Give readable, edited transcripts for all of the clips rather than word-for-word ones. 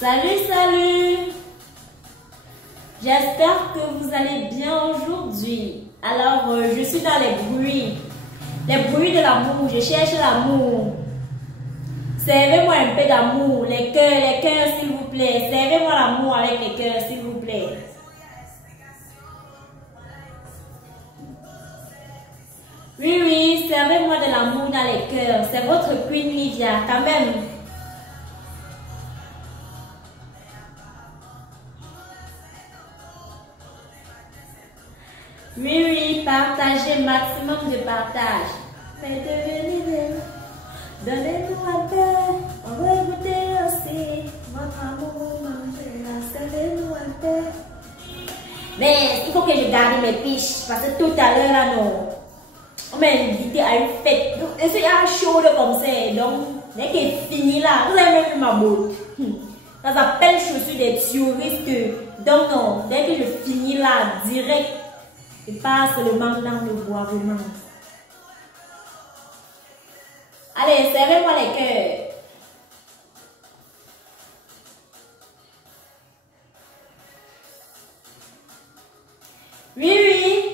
Salut, salut! J'espère que vous allez bien aujourd'hui. Alors, je suis dans les bruits de l'amour. Je cherche l'amour. Servez-moi un peu d'amour. Les cœurs, s'il vous plaît. Servez-moi l'amour avec les cœurs, s'il vous plaît. Oui, servez-moi de l'amour dans les cœurs. C'est votre Queen Lydia, quand même. Oui, partagez, maximum de partage. Mais donnez-nous un peu, on va goûter aussi. Votre amour, servez-nous un peu. Mais il faut que je garde mes piches, parce que tout à l'heure, là, non. On m'a invité à une fête. Donc, est-ce qu'il y a un show de comme ça? Donc, dès qu'il est fini là, vous avez même vu ma botte. Ça s'appelle chaussures des touristes. Donc, non, dès que je finis là, direct, je passe le manque dans le bois, vraiment. Allez, servez-moi les cœurs. Oui.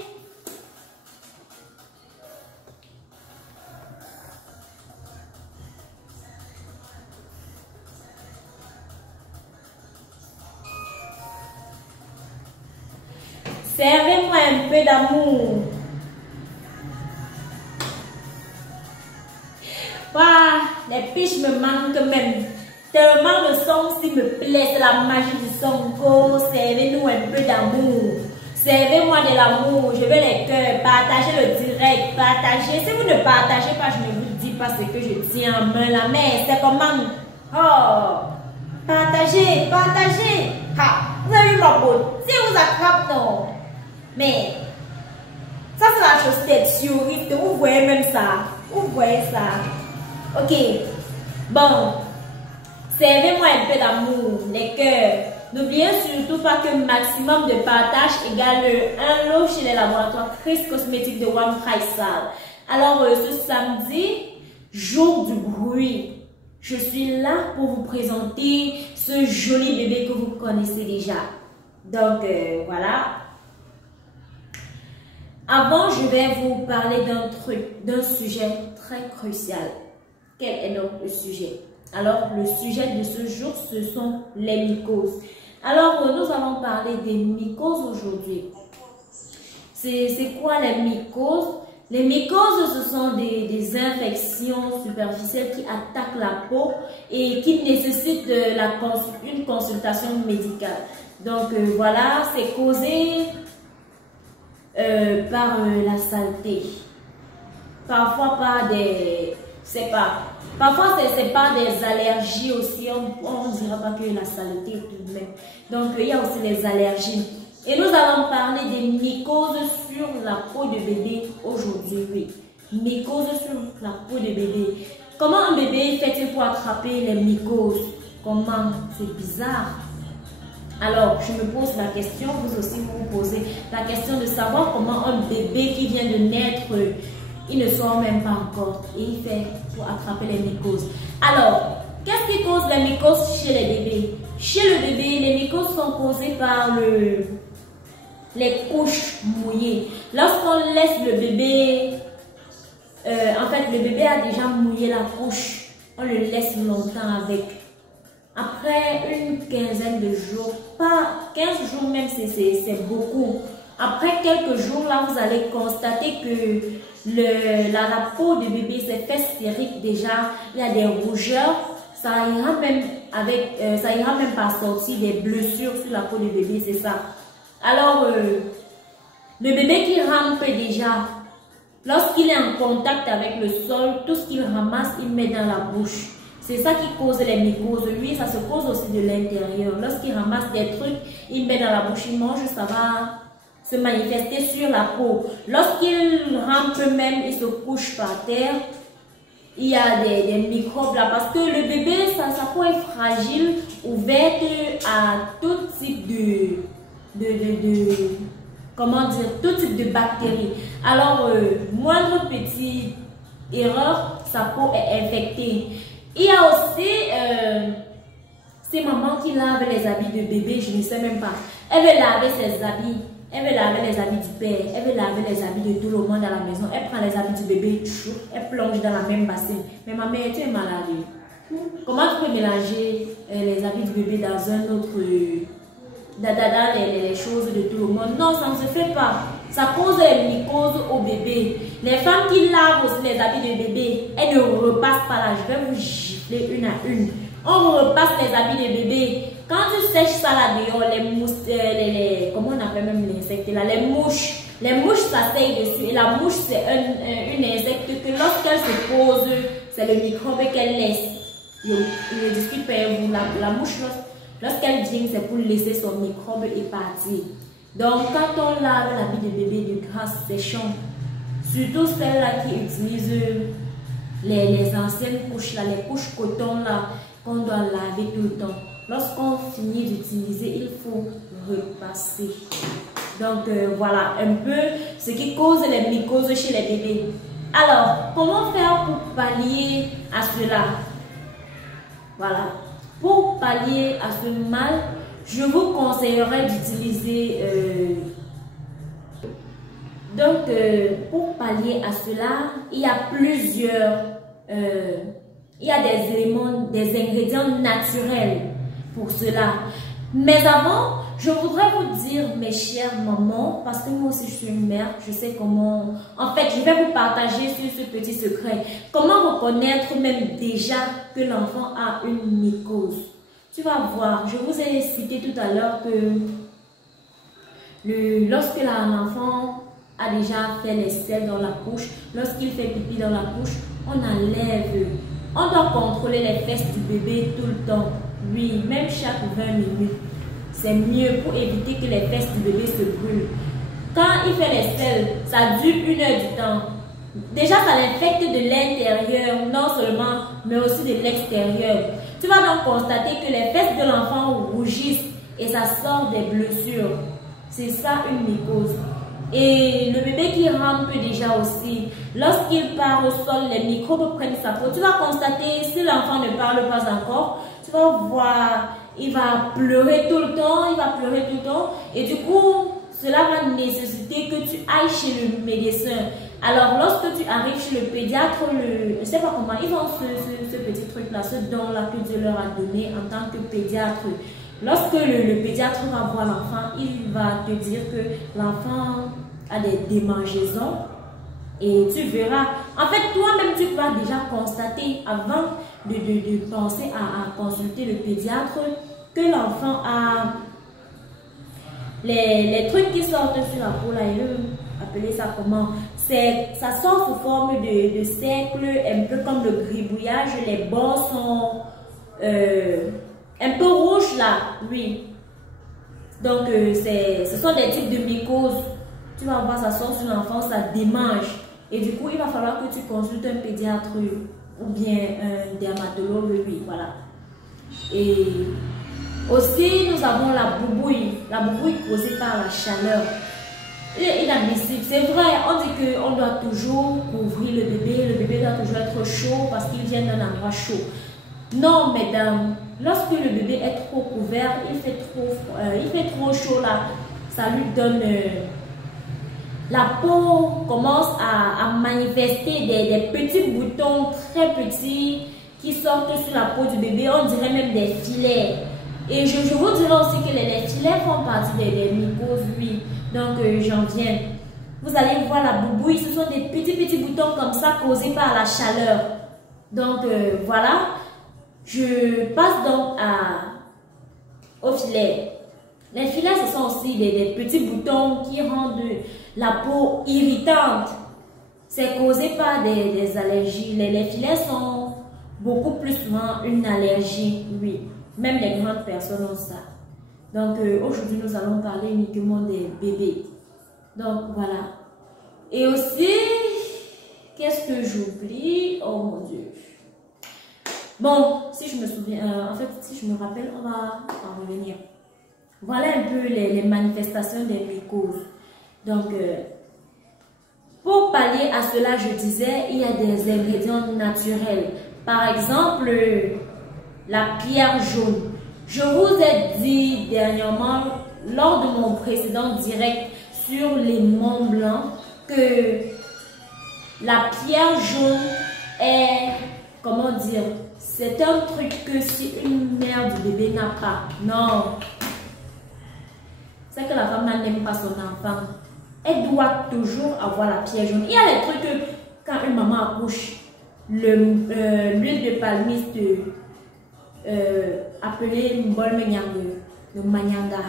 Servez-moi un peu d'amour. Waouh, les piches me manquent même. Tellement le son s'il me plaît, c'est la magie du son. Oh, servez-nous un peu d'amour. Servez-moi de l'amour. Je veux les cœurs. Partagez le direct. Partagez. Si vous ne partagez pas, je ne vous dis pas ce que je tiens en main. La main, c'est comment? Oh, partagez. Ha, vous avez vu ma botte. Si vous attrapez, non. Mais, ça c'est la chose des touristes. Vous voyez même ça. Vous voyez ça. Ok. Bon. Servez-moi un peu d'amour, les cœurs. N'oubliez surtout pas que maximum de partage égale un lot chez les laboratoires Chris Cosmétiques de One Faisal. Alors, ce samedi, jour du bruit, je suis là pour vous présenter ce joli bébé que vous connaissez déjà. Donc, voilà. Avant, je vais vous parler d'un sujet très crucial. Quel est donc le sujet? Alors, le sujet de ce jour, ce sont les mycoses. Alors, nous allons parler des mycoses aujourd'hui. C'est quoi les mycoses? Les mycoses, ce sont des infections superficielles qui attaquent la peau et qui nécessitent une consultation médicale. Donc, voilà, c'est causé par la saleté. Parfois par des... Parfois, c'est pas des allergies aussi. On ne dira pas que la saleté tout de même. Donc, il y a aussi les allergies. Et nous allons parler des mycoses sur la peau de bébé aujourd'hui. Oui. Mycoses sur la peau de bébé. Comment un bébé fait-il pour attraper les mycoses? Comment? C'est bizarre. Alors, je me pose la question, vous aussi vous vous posez la question de savoir comment un bébé qui vient de naître, il ne sort même pas encore et il fait pour attraper les mycoses. Alors, qu'est-ce qui cause les mycoses chez les bébés? Chez le bébé, les mycoses sont causées par les couches mouillées. Lorsqu'on laisse le bébé, en fait, le bébé a déjà mouillé la couche, on le laisse longtemps avec. Après une quinzaine de jours, pas 15 jours même, c'est beaucoup. Après quelques jours, là, vous allez constater que la peau du bébé s'est fait stérique déjà. Il y a des rougeurs. Ça ira même pas sortir des blessures sur la peau du bébé, c'est ça. Alors, le bébé qui rampe déjà, lorsqu'il est en contact avec le sol, tout ce qu'il ramasse, il met dans la bouche. C'est ça qui cause les mycoses. Lui, ça se cause aussi de l'intérieur. Lorsqu'il ramasse des trucs, il met dans la bouche, il mange, ça va se manifester sur la peau. Lorsqu'il rampe même, il se couche par terre, il y a des microbes là. Parce que le bébé, sa peau est fragile, ouverte à tout type comment dire, tout type de bactéries. Alors, moindre petite erreur, sa peau est infectée. Il y a aussi C'est maman qui lave les habits de bébé, je ne sais même pas. Elle veut laver ses habits. Elle veut laver les habits du père. Elle veut laver les habits de tout le monde à la maison. Elle prend les habits du bébé, elle plonge dans la même bassin. Mais ma mère, tu es malade. Comment tu peux mélanger les habits du bébé dans un autre... les choses de tout le monde? Non, ça ne se fait pas. Ça cause les mycoses au bébé. Les femmes qui lavent aussi les habits de bébé, elles ne repassent pas là. Je vais vous gifler une à une. On repasse les habits de bébé. Quand tu sèches ça là dehors, les mouches, comment on appelle même les insectes là, les mouches s'asseyent dessus. Et la mouche, c'est un insecte que lorsqu'elle se pose, c'est le microbe qu'elle laisse. Je discute pas vous. La mouche, lorsqu'elle vient, c'est pour laisser son microbe et partir. Donc, quand on lave l'habit de bébé de grâce séchant, surtout celles-là qui utilisent les anciennes couches, là, les couches coton là, qu'on doit laver tout le temps. Lorsqu'on finit d'utiliser, il faut repasser. Donc, voilà un peu ce qui cause les mycoses chez les bébés. Alors, comment faire pour pallier à cela? Voilà. Pour pallier à ce mal, je vous conseillerais d'utiliser... pour pallier à cela, il y a plusieurs... il y a des éléments, des ingrédients naturels pour cela. Mais avant, je voudrais vous dire, mes chères mamans, parce que moi aussi je suis une mère, je sais comment... En fait, je vais vous partager sur ce petit secret. Comment reconnaître même déjà que l'enfant a une mycose. Tu vas voir, je vous ai cité tout à l'heure que lorsque l'enfant a déjà fait les selles dans la couche, lorsqu'il fait pipi dans la couche, on enlève. On doit contrôler les fesses du bébé tout le temps. Oui, même chaque 20 minutes. C'est mieux pour éviter que les fesses du bébé se brûlent. Quand il fait les selles, ça dure 1 heure du temps. Déjà, ça l'infecte de l'intérieur, non seulement, mais aussi de l'extérieur. Tu vas donc constater que les fesses de l'enfant rougissent et ça sort des blessures. C'est ça une mycose. Et le bébé qui rampe déjà aussi, lorsqu'il part au sol, les microbes prennent sa peau. Tu vas constater, si l'enfant ne parle pas encore, tu vas voir, il va pleurer tout le temps, et du coup, cela va nécessiter que tu ailles chez le médecin. Alors, lorsque tu arrives chez le pédiatre, je ne sais pas comment, ils ont ce petit truc-là, ce don-là que Dieu leur a donné en tant que pédiatre. Lorsque le pédiatre va voir l'enfant, il va te dire que l'enfant a des démangeaisons et tu verras. En fait, toi-même, tu vas déjà constater avant de penser à consulter le pédiatre que l'enfant a les trucs qui sortent sur la peau, là, il veut appeler ça comment? Ça sort sous forme de cercle, un peu comme le gribouillage, les bords sont un peu rouges là, oui. Donc, ce sont des types de mycoses. Tu vas voir, ça sort sur l'enfant, ça démange. Et du coup, il va falloir que tu consultes un pédiatre ou bien un dermatologue, oui, voilà. Et aussi, nous avons la boubouille causée par la chaleur. Il est inadmissible, c'est vrai, on dit qu'on doit toujours couvrir le bébé doit toujours être chaud parce qu'il vient d'un endroit chaud. Non, mesdames, lorsque le bébé est trop couvert, il fait trop chaud là, ça lui donne... la peau commence à manifester des petits boutons très petits qui sortent sur la peau du bébé, on dirait même des filets. Et je vous dirais aussi que les filets font partie des mycoses, oui. Donc, j'en viens. Vous allez voir la boubouille, ce sont des petits boutons comme ça causés par la chaleur. Donc, voilà. Je passe donc au filet. Les filets, ce sont aussi des petits boutons qui rendent la peau irritante. C'est causé par des allergies. Les filets sont beaucoup plus souvent une allergie, oui. Même les grandes personnes ont ça. Donc, aujourd'hui, nous allons parler uniquement des bébés. Donc, voilà. Et aussi, qu'est-ce que j'oublie? Oh mon Dieu. Bon, si je me souviens, en fait, si je me rappelle, on va en revenir. Voilà un peu les manifestations des mycoses. Donc, pour pallier à cela, je disais, il y a des ingrédients naturels. Par exemple, la pierre jaune. Je vous ai dit dernièrement, lors de mon précédent direct sur les Mont Blanc, que la pierre jaune est, comment dire, c'est un truc que si une mère du bébé n'a pas, non, c'est que la femme n'aime pas son enfant. Elle doit toujours avoir la pierre jaune. Il y a des trucs que quand une maman accouche, l'huile de palmiste appelée Mbol Menyangue, le Manyanga,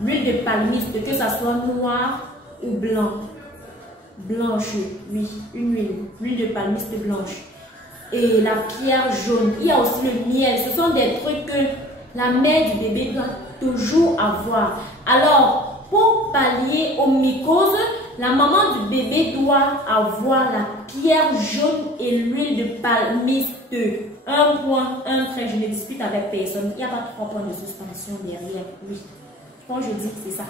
l'huile de palmiste, que ça soit noir ou blanc, blanche, oui, une huile de palmiste blanche, et la pierre jaune. Il y a aussi le miel. Ce sont des trucs que la mère du bébé doit toujours avoir. Alors, pour pallier aux mycoses, la maman du bébé doit avoir la pierre jaune et l'huile de palmiste. Un point, un trait, je ne discute avec personne. Il n'y a pas 3 points de suspension derrière. Oui, quand je dis que c'est ça.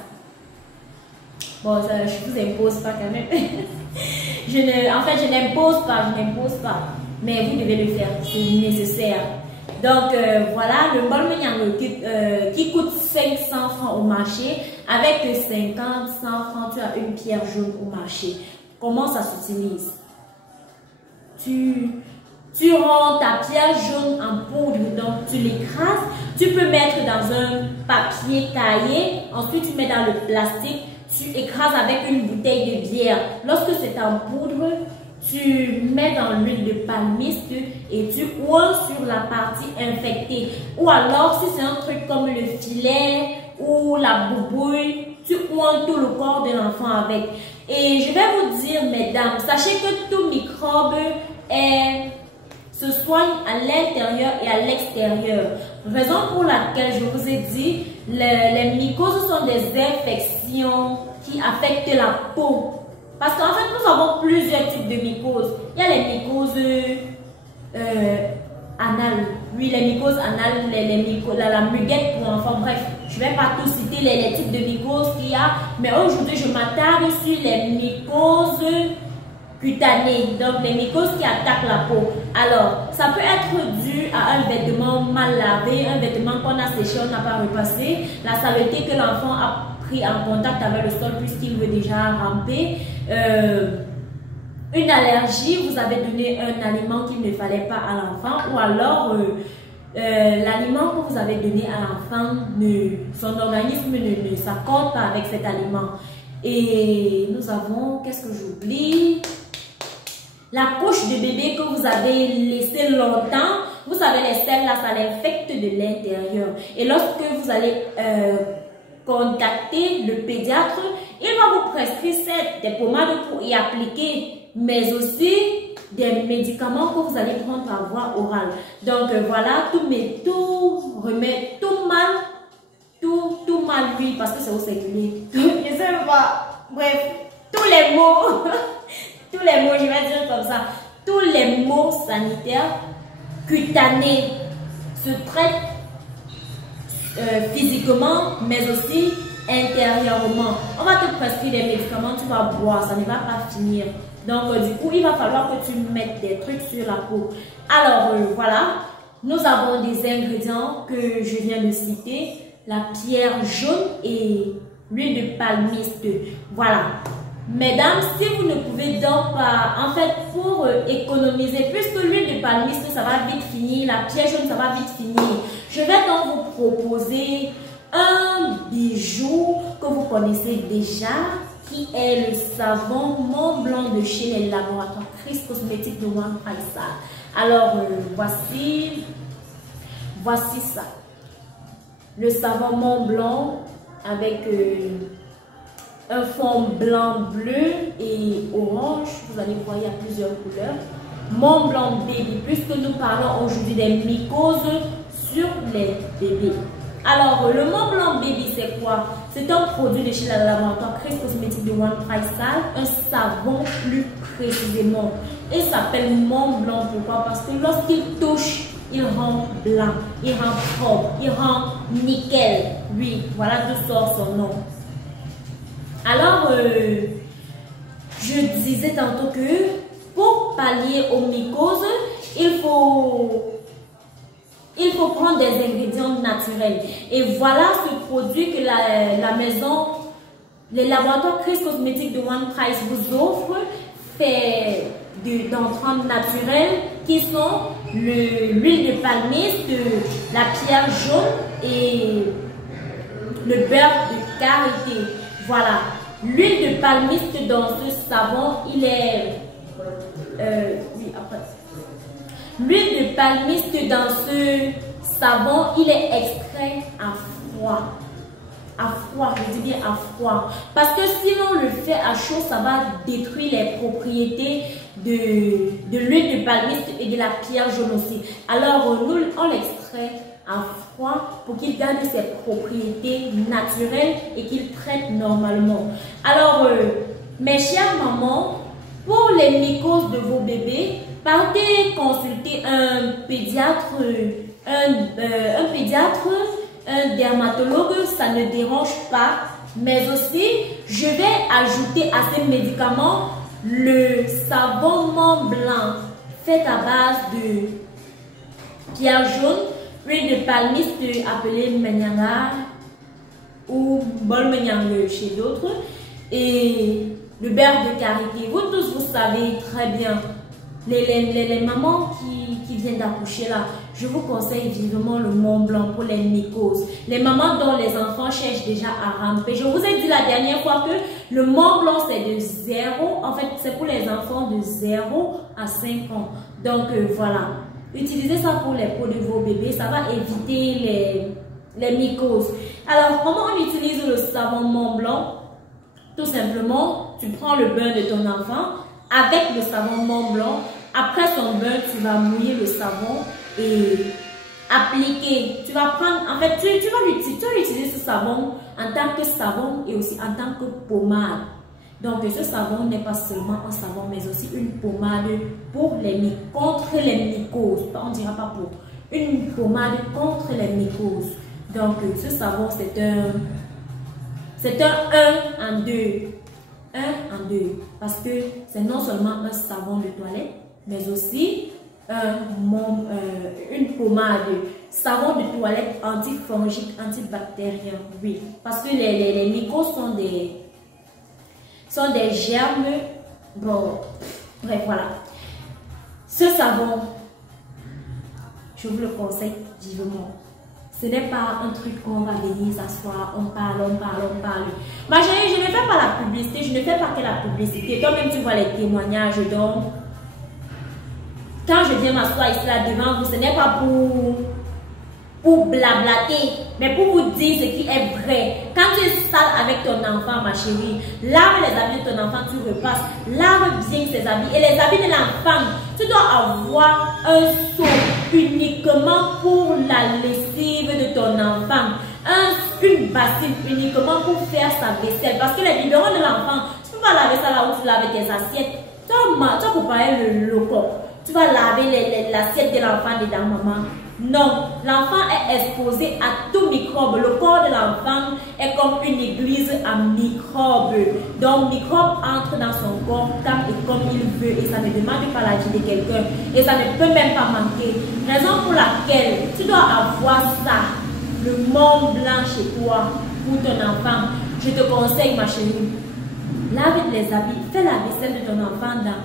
Bon, ça, je ne vous impose pas quand même. En fait, je n'impose pas. Mais vous devez le faire, c'est nécessaire. Donc, voilà, le Mbol Menyangue qui coûte 500 francs au marché. Avec 50, 100 francs, tu as une pierre jaune au marché. Comment ça s'utilise? Tu rends ta pierre jaune en poudre, donc tu l'écrases. Tu peux mettre dans un papier taillé. Ensuite, tu mets dans le plastique. Tu écrases avec une bouteille de bière. Lorsque c'est en poudre, tu mets dans l'huile de palmiste et tu oules sur la partie infectée. Ou alors, si c'est un truc comme le filet ou la boubouille, tu oules tout le corps de l'enfant avec. Et je vais vous dire, mesdames, sachez que tout microbe se soigne à l'intérieur et à l'extérieur. Raison pour laquelle je vous ai dit, les mycoses sont des infections qui affectent la peau. Parce qu'en fait, nous avons plusieurs types de mycoses. Il y a les mycoses anales. Oui, les mycoses anales, la muguette pour enfants. Bref, je ne vais pas tout citer les types de mycoses qu'il y a. Mais aujourd'hui, je m'attarde sur les mycoses cutanées. Donc, les mycoses qui attaquent la peau. Alors, ça peut être dû à un vêtement mal lavé, un vêtement qu'on a séché, on n'a pas repassé, la saleté que l'enfant a pris en contact avec le sol puisqu'il veut déjà ramper. Une allergie, vous avez donné un aliment qu'il ne fallait pas à l'enfant, ou alors l'aliment que vous avez donné à l'enfant, son organisme ne s'accorde pas avec cet aliment. Et nous avons, qu'est-ce que j'oublie? La couche de bébé que vous avez laissée longtemps, vous savez, les selles là, ça l'infecte de l'intérieur. Et lorsque vous allez contacter le pédiatre, il va vous prescrire des pommades pour y appliquer, mais aussi des médicaments que vous allez prendre par voie orale. Donc voilà, tout remet tout mal, oui, parce que c'est au singulier. Je ne sais pas. Bref, tous les mots, je vais dire comme ça, tous les mots sanitaires cutanés se traitent physiquement, mais aussi intérieurement. On va te prescrire des médicaments, tu vas boire, ça ne va pas finir. Donc, du coup, il va falloir que tu mettes des trucs sur la peau. Alors, voilà, nous avons des ingrédients que je viens de citer, la pierre jaune et l'huile de palmiste. Voilà. Mesdames, si vous ne pouvez donc pas, en fait, pour économiser, puisque l'huile de palmiste, ça va vite finir, la pierre jaune, ça va vite finir, je vais donc vous proposer un bijou que vous connaissez déjà, qui est le savon Mont Blanc de chez les laboratoires Chris Cosmétiques de One Faisal. Alors, voici ça. Le savon Mont Blanc avec un fond blanc, bleu et orange. Vous allez voir, il y a plusieurs couleurs. Mont Blanc Baby, puisque nous parlons aujourd'hui des mycoses sur les bébés. Alors, le Mont Blanc Baby, c'est quoi? C'est un produit de chez la laboratoire Chris Cosmétiques de One Faisal, un savon plus précisément. Il s'appelle Mont Blanc, pourquoi? Parce que lorsqu'il touche, il rend blanc, il rend propre, il rend nickel. Oui, voilà d'où sort son nom. Alors, je disais tantôt que pour pallier aux mycoses, il faut faut prendre des ingrédients naturels. Et voilà ce produit que la maison, le laboratoire Chris Cosmétiques de One Price vous offre, fait d'entrants naturels qui sont l'huile de palmiste, la pierre jaune et le beurre de karité. Voilà. L'huile de palmiste dans ce savon, il est... oui, après. L'huile de palmiste dans ce savon, il est extrait à froid. À froid, je dis bien à froid. Parce que si l'on le fait à chaud, ça va détruire les propriétés de l'huile de palmiste et de la pierre jaune aussi. Alors, nous, on l'extrait à froid pour qu'il garde ses propriétés naturelles et qu'il traite normalement. Alors, mes chères mamans, pour les mycoses de vos bébés, partez consulter un pédiatre, un dermatologue, ça ne dérange pas. Mais aussi, je vais ajouter à ces médicaments le savon Mont Blanc fait à base de pierre jaune, huile de palmiste appelée Menyanga ou bol Menyanga chez d'autres, et le beurre de karité. Vous tous, vous savez très bien, les mamans qui viennent d'accoucher là, je vous conseille vivement le Mont Blanc pour les mycoses. Les mamans dont les enfants cherchent déjà à ramper. Je vous ai dit la dernière fois que le Mont Blanc c'est de 0, en fait c'est pour les enfants de 0 à 5 ans. Donc voilà, utilisez ça pour les peaux de vos bébés, ça va éviter les mycoses. Alors comment on utilise le savon Mont Blanc? Tout simplement, tu prends le bain de ton enfant avec le savon Mont Blanc. Après son bain, tu vas mouiller le savon et appliquer. Tu vas prendre, en fait, tu vas utiliser ce savon en tant que savon et aussi en tant que pommade. Donc, ce savon n'est pas seulement un savon, mais aussi une pommade pour contre les mycoses. On ne dira pas pour. Une pommade contre les mycoses. Donc, ce savon, c'est un en 2. 1 en 2. Parce que c'est non seulement un savon de toilette, mais aussi une pommade. Savon de toilette antifongique, antibactérien. Oui. Parce que les mycoses sont des germes. Bon, bref, voilà. Ce savon, je vous le conseille vivement. Ce n'est pas un truc qu'on va venir s'asseoir, on parle. Ma chérie, je ne fais pas la publicité, je ne fais pas que la publicité. Toi-même, tu vois les témoignages. Donc, quand je viens m'asseoir ici là devant vous, ce n'est pas pour blablater, mais pour vous dire ce qui est vrai. Quand tu es sale avec ton enfant, ma chérie, lave les habits de ton enfant, tu repasses. Lave bien ses habits et les habits de l'enfant. Tu dois avoir un seau uniquement pour la lessive de ton enfant. Une bassine uniquement pour faire sa vaisselle. Parce que les biberons de l'enfant, tu ne peux pas laver ça là où tu laves tes assiettes. Tu vas préparer le corps. Tu vas laver l'assiette de l'enfant dedans, maman. Non, l'enfant est exposé à tout microbe. Le corps de l'enfant est comme une église à microbes. Donc, microbe entre dans son corps quand et comme il veut. Et ça ne demande pas l'avis de quelqu'un. Et ça ne peut même pas manquer. Raison pour laquelle tu dois avoir ça, le Mont Blanc chez toi, pour ton enfant. Je te conseille, ma chérie, lave les habits, fais la vaisselle de ton enfant dans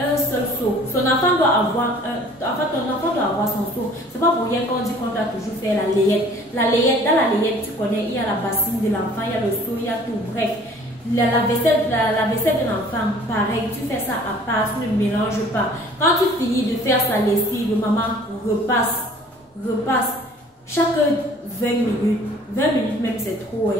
un seul seau. Son enfant doit avoir ton enfant doit avoir son seau. C'est pas pour rien qu'on dit qu'on doit toujours faire la layette. La layette, dans la layette, tu connais, il y a la bassine de l'enfant, il y a le seau, il y a tout. Bref, la vaisselle de l'enfant, pareil, tu fais ça à part, tu ne mélanges pas. Quand tu finis de faire sa lessive, maman repasse. Chaque 20 minutes, 20 minutes même c'est trop.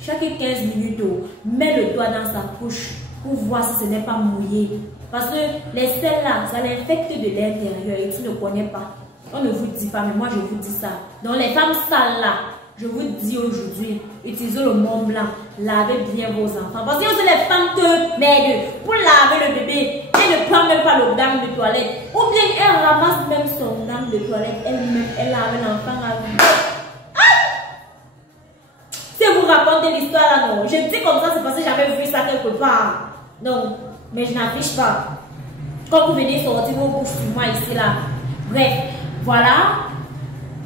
Chaque 15 minutes, mets le doigt dans sa couche pour voir si ce n'est pas mouillé. Parce que les selles là, ça l'infecte de l'intérieur et tu ne connais pas. On ne vous dit pas, mais moi je vous dis ça. Donc les femmes sales là, je vous dis aujourd'hui, utilisez le Mont Blanc, lavez bien vos enfants. Parce que c'est les femmes que m'aident pour laver le bébé. Elle ne prend même pas le gamme de toilette. Ou bien elle ramasse même son gamme de toilette. Elle-même, elle lave l'enfant à vous. Si vous racontez l'histoire là, non. Je dis comme ça, c'est parce que j'avais vu ça quelque part. Non, mais je n'affiche pas. Quand vous venez sortir vos bouches sur moi ici là. Bref, voilà.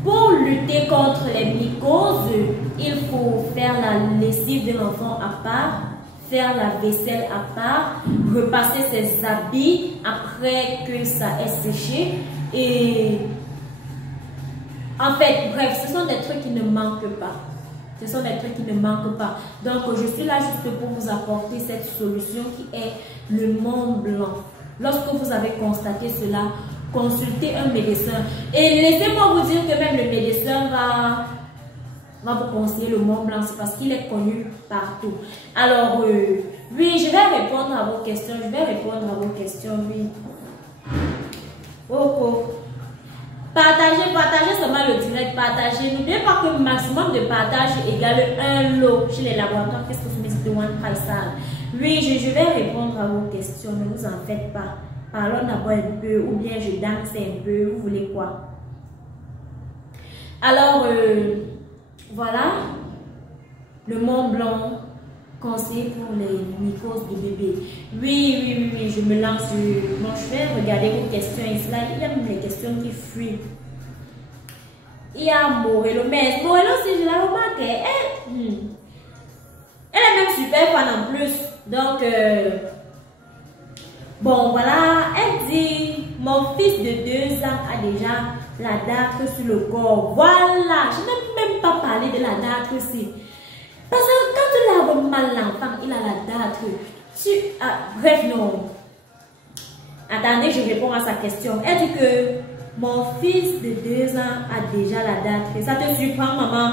Pour lutter contre les mycoses, il faut faire la lessive de l'enfant à part, faire la vaisselle à part, repasser ses habits après que ça ait séché. Et en fait, bref, ce sont des trucs qui ne manquent pas. Ce sont des trucs qui ne manquent pas. Donc, je suis là juste pour vous apporter cette solution qui est le Mont Blanc. Lorsque vous avez constaté cela, consultez un médecin. Et laissez-moi vous dire que même le médecin va vous conseiller le Mont Blanc, c'est parce qu'il est connu partout. Alors, oui, je vais répondre à vos questions. Oui. Partagez seulement le direct, partagez. N'oubliez pas que le maximum de partage égale un lot chez les laboratoires. Qu'est-ce que vous me dites de One Price? Oui, je vais répondre à vos questions, ne vous en faites pas. Parlons d'abord un peu, ou bien je danse un peu, vous voulez quoi? Alors, voilà, le Mont Blanc, conseil pour les mycoses de bébé. Oui, je me lance. Bon, je vais regarder vos questions ici. Là, il y a même les questions qui fuient. Il y a Morello, mais Morello, si je la remarque, elle est même super fan en plus. Donc, bon, voilà, elle dit, mon fils de 2 ans a déjà la date sur le corps. Voilà, je n'ai même pas parlé de la date aussi. Parce que quand tu laves mal l'enfant, il a la date. Bref, non. Attendez, je réponds à sa question. Elle dit que mon fils de 2 ans a déjà la date. Et ça te surprend, maman,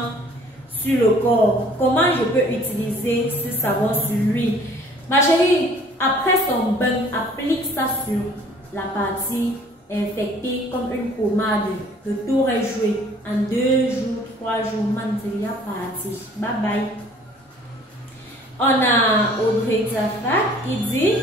sur le corps. Comment je peux utiliser ce savon sur lui? Ma chérie, après son bain, applique ça sur la partie infectée comme une pommade. Le tour est joué. En 2 jours, 3 jours, man, c'est déjà parti. Bye bye. On a Audrey Zafak qui dit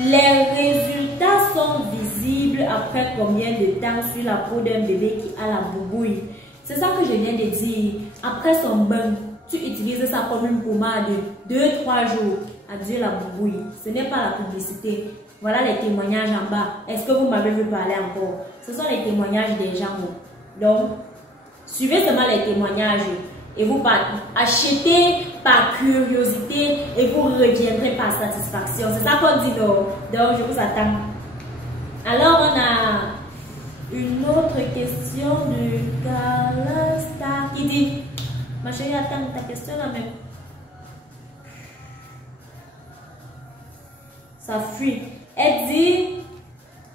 les résultats sont visibles après combien de temps sur la peau d'un bébé qui a la boubouille. C'est ça que je viens de dire. Après son bain, tu utilises ça comme une pommade. 2-3 jours. Adieu la boubouille. Ce n'est pas la publicité. Voilà les témoignages en bas. Est-ce que vous m'avez vu parler encore? Ce sont les témoignages des gens. Donc, suivez seulement les témoignages. Et vous achetez par curiosité et vous reviendrez par satisfaction. C'est ça qu'on dit, non? Donc, je vous attends. Alors, on a une autre question de Carla Star qui dit, ma chérie, attends ta question là même. Ça fuit. Elle dit,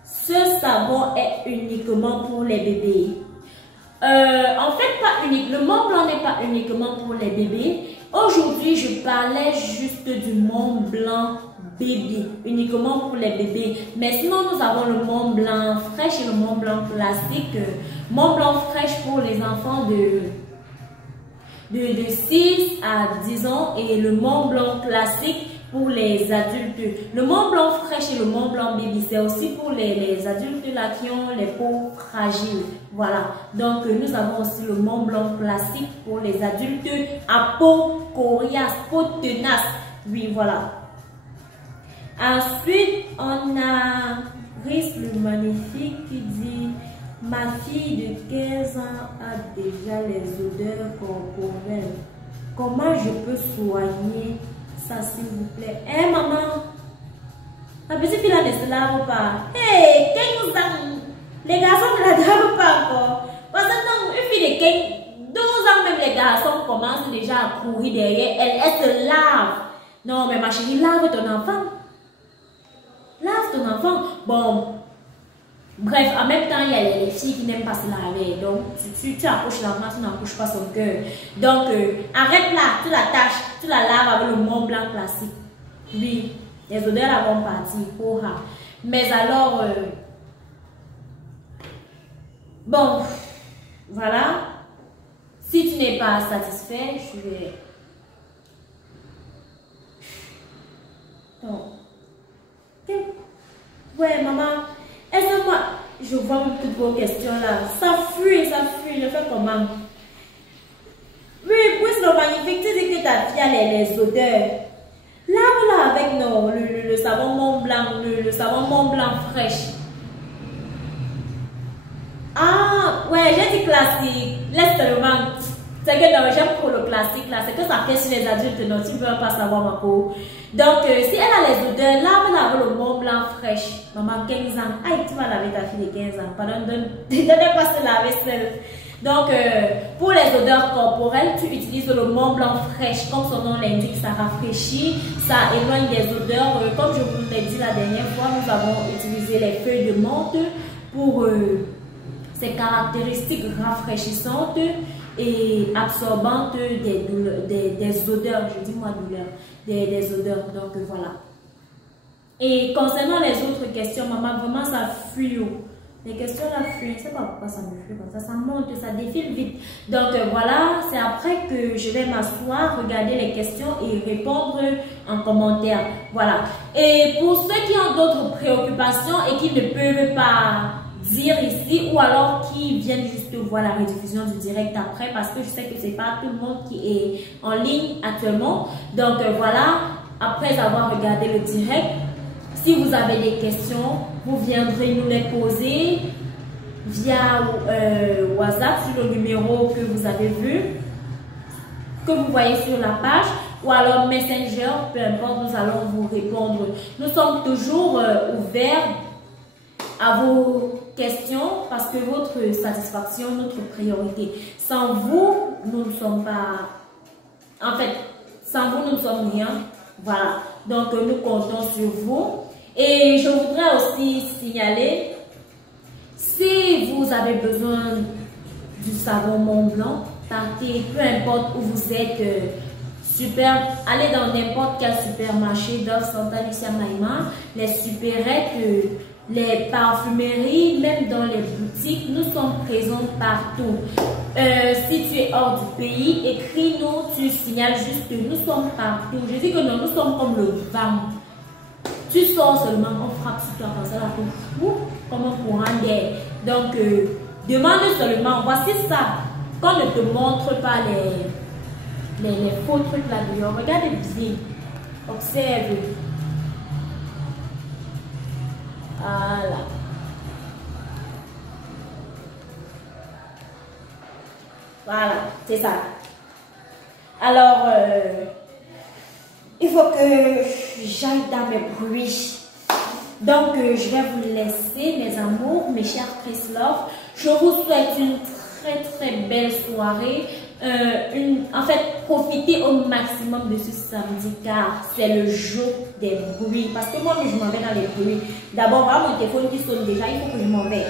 ce savon est uniquement pour les bébés. En fait, pas unique. Le Mont Blanc n'est pas uniquement pour les bébés. Aujourd'hui, je parlais juste du Mont Blanc bébé, uniquement pour les bébés. Mais sinon, nous avons le Mont Blanc fraîche et le Mont Blanc classique. Mont Blanc fraîche pour les enfants de 6 à 10 ans et le Mont Blanc classique pour les adultes. Le Mont Blanc fraîche et le Mont Blanc baby, c'est aussi pour les adultes là qui ont les peaux fragiles. Voilà. Donc, nous avons aussi le Mont Blanc classique pour les adultes à peau coriace, peau tenace. Oui, voilà. Ensuite, on a Riz le magnifique qui dit ma fille de 15 ans a déjà les odeurs corporelles. Comment je peux soigner ça, s'il vous plaît? Eh, maman, la petite fille là ne se lave pas. Hey, 15 ans, les garçons ne la lavent pas encore. Parce que non, une fille de 12 ans, même les garçons commencent déjà à courir derrière elle. Elle se lave. Non, mais ma chérie, lave ton enfant. Lave ton enfant. Bon, bref, en même temps, il y a les filles qui n'aiment pas se laver. Donc, tu accouches l'enfant, tu n'accouches pas son cœur. Donc, arrête là, tu la tâches, tu la laves avec le Mont Blanc classique. Oui, les odeurs là vont partir. Mais alors, bon, voilà. Si tu n'es pas satisfait, je vais... Donc, ouais, maman. Est-ce que moi, je vois toutes vos questions là? Ça fuit, je fais comment? Oui, puis le magnifique, tu dis que ta fille a les odeurs. Lave-la avec le savon Mont Blanc, le savon Mont Blanc fraîche. Ah, ouais, j'ai dit classique. Laisse seulement. C'est que non, j'aime pour le classique là, c'est que ça fait sur les adultes, donc tu ne veux pas savoir ma peau. Donc, si elle a les odeurs, lave le Mont Blanc fraîche. Maman, 15 ans. Aïe, tu vas laver ta fille de 15 ans. Pardon, ne pas se laver seule. Donc, pour les odeurs corporelles, tu utilises le Mont Blanc fraîche. Comme son nom l'indique, ça rafraîchit, ça éloigne des odeurs. Comme je vous l'ai dit la dernière fois, nous avons utilisé les feuilles de menthe pour ses caractéristiques rafraîchissantes et absorbantes des odeurs. Je dis moi douleur, des odeurs. Donc, voilà. Et concernant les autres questions, maman, vraiment ça fuit. Les questions là fuient, je ne sais pas pourquoi ça me fuit comme ça monte, ça défile vite. Donc voilà, c'est après que je vais m'asseoir, regarder les questions et répondre en commentaire. Voilà. Et pour ceux qui ont d'autres préoccupations et qui ne peuvent pas dire ici ou alors qui viennent juste voir la rediffusion du direct après, parce que je sais que c'est pas tout le monde qui est en ligne actuellement. Donc voilà, après avoir regardé le direct, si vous avez des questions, vous viendrez nous les poser via WhatsApp sur le numéro que vous avez vu, que vous voyez sur la page, ou alors Messenger, peu importe, nous allons vous répondre. Nous sommes toujours ouverts à vos questions parce que votre satisfaction, notre priorité. Sans vous, nous ne sommes pas... En fait, sans vous, nous ne sommes rien. Voilà. Donc, nous comptons sur vous. Et je voudrais aussi signaler, si vous avez besoin du savon Mont Blanc, partez, peu importe où vous êtes, allez dans n'importe quel supermarché d'Offre Santa Lucia Maïma, les supérettes, les parfumeries, même dans les boutiques, nous sommes présents partout. Si tu es hors du pays, écris-nous, tu signales juste que nous sommes partout. Je dis que non, nous sommes comme le vent. Tu sors seulement, on frappe sur toi comme ça, là, comme un courant d'air. Donc, demande seulement, voici ça. Qu'on ne te montre pas les faux trucs là dehors. Regarde bien, observe. Voilà. Voilà, c'est ça. Alors, il faut que j'aille dans mes bruits. Donc, je vais vous laisser, mes amours, mes chers Chris Love. Je vous souhaite une très belle soirée. En fait, profitez au maximum de ce samedi car c'est le jour des bruits. Parce que moi, je m'en vais dans les bruits. D'abord, voilà mon téléphone qui sonne déjà, il faut que je m'en vais.